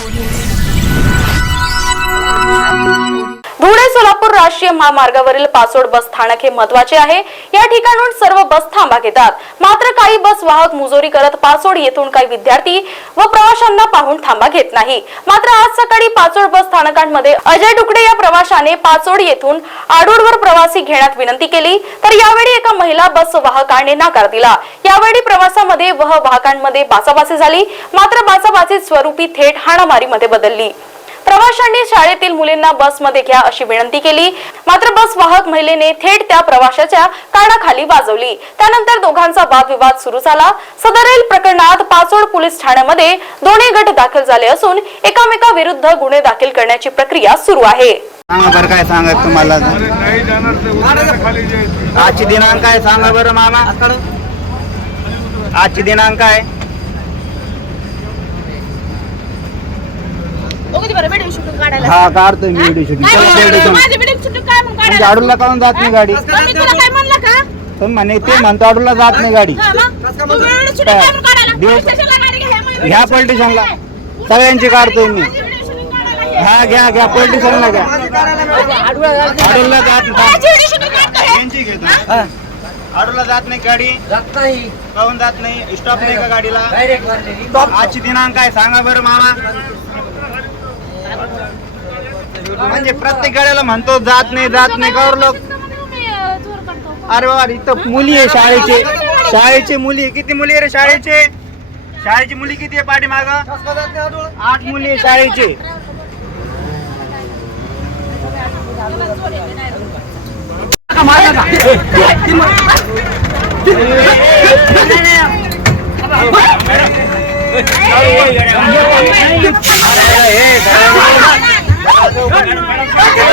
Audio राष्ट्रीय महामार्गावरील पाचोड बस स्थानक हे महत्त्वाचे आहे. या ठिकाणून सर्व बस थांबा घेतात. मात्र काही बस वाहक मुजोरी करत पाचोड येथून काही विद्यार्थी व प्रवाशांना पाहून थांबा घेत नाही. मात्र आज सकाळी पाचोड बस स्थानकांमध्ये अजय डुकडे या प्रवाशाने पाचोड येथून आडूडवर प्रवासी घेण्यात विनंती केली. तर यावेळी एका महिला बस वाहकाने नकार दिला. यावेळी प्रवासामध्ये व वाहकांमध्ये बाचाबाची झाली. मात्र बाचाबाची स्वरूपी थेट हाणामारीमध्ये बदलली. प्रवाशांनी शाळेतील मुलींना बसमध्ये घ्या अशी विनंती केली. मात्र बस वाहक महिलेने थेट त्या प्रवाशाच्या कानाखाली वाजवली. त्यानंतर दोघांचा वादविवाद सुरू झाला. सदरेल प्रकरणात पाचोड पोलीस ठाण्यामध्ये दोन्ही गट दाखल झाले असून एकामेकाविरुद्ध गुन्हे दाखल करण्याची प्रक्रिया सुरू आहे. सांगा बरं काय सांगा तुम्हाला? आजची दिनांक काय सांगा बरं मामा? आजची दिनांक आहे बघू दे बरं व्हिडिओ शूटिंग काढायला हा काढतोय मी व्हिडिओ शूटिंग काय चला म्हणलं? व्हिडिओ माझी व्हिडिओ शूटिंग काय म्हणून म्हणजे काढायला आडूला काहून जात नाही गाडी. मग मी तुला काय म्हणलं का तुम्ही म्हणे ते म्हणतो आडूला जात नाही गाडी. हा, मग? तू व्हिडिओ शूटिंग काय? म्हणून काढायला दिवस- पोलीस स्टेशनला गाडी घ्या, मग ह्या स्टेशनला सगळ्यांची काढतोय मी माझी काढायला हे. हा घ्या घ्या पोलीस स्टेशनला घ्या. आडूला जात माझी व्हिडिओ शूटिंग काढतो हे. यांची घेतो. आडूला जात नाही गाडी. जात नाही. काहून जात नाही. स्टॉप नाही का गाडीला? आजची दिनांक काय? सांगा बरं मामा. म्हणजे प्रत्येक गाड्याला म्हणतो जात नाही जात नाही गौर लोक अरे बाबा इथं मुली आहे शाळेचे शाळेचे मुली किती मुली आहे रे शाळेचे शाळेची मुली किती आहे पाठीमाग आठ मुली आहे शाळेचे Okay.